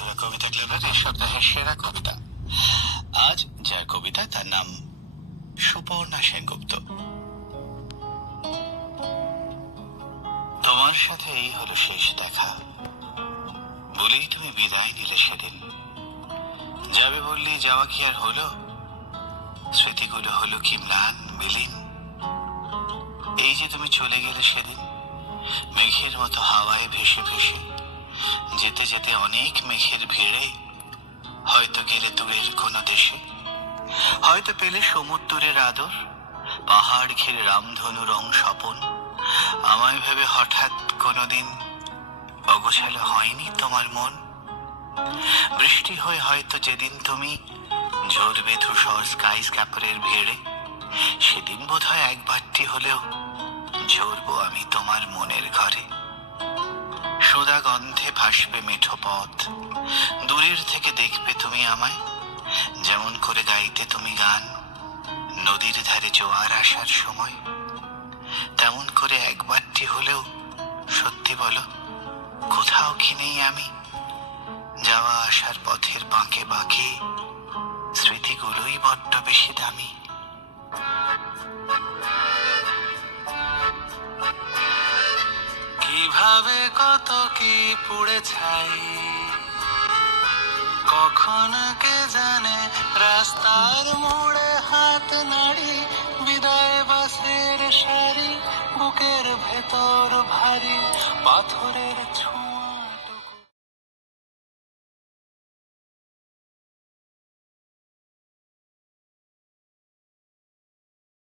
বন্ধুরা কবিতা ক্লাবের এই সপ্তাহের সেরা কবিতা। আজ যার কবিতা, তার নাম সুপর্ণা সেনগুপ্ত। তোমার সাথে এই হলো শেষ দেখা। বলেই তুমি বিদায় নিলে সেদিন। যাবে বললি যাওয়া কি আর হলো? স্মৃতিগুলো হলো কি ম্লান মিলিন এই যে তুমি চলে গেলে সেদিন, মেঘের মতো হাওয়ায় ভেসে ভেসে যেতে অনেক মেঘের ভিড়ে। হয়তো গেলে দূরের কোনো দেশে। হয়তো পেলে সমুদ্রের আদর। পাহাড় ঘিরে রামধনু রং স্বপন। আমায় ভেবে হঠাৎ কোনোদিন অগোছালো হয়নি তোমার মন। বৃষ্টি হয়ে হয়তো যেদিন তুমি ঝরবে ধূসর স্কাই স্ক্যাপারের ভিড়ে, সেদিন বোধ হয় একবারটি হলেও ঝরবো আমি তোমার মনের গন্ধে ভাসবে মেঠো পথ। দূরের থেকে দেখবে তুমি আমায়, যেমন করে গাইতে তুমি গান। নদীর ধারে জোয়ার আসার সময়, তেমন করে একবারটি হলেও সত্যি বলো, কোথাও কি নেই আমি? যাওয়া আসার পথের বাঁকে বাঁকে স্মৃতিগুলোই বড্ড বেশি দামি। কীভাবে কত পুড়ে ছাই। কখন কে জানে রাস্তার মোড়ে হাত নাড়ি, বিদায় বাসের সারি, বুকের ভেতর ভারী, পাথরের ছো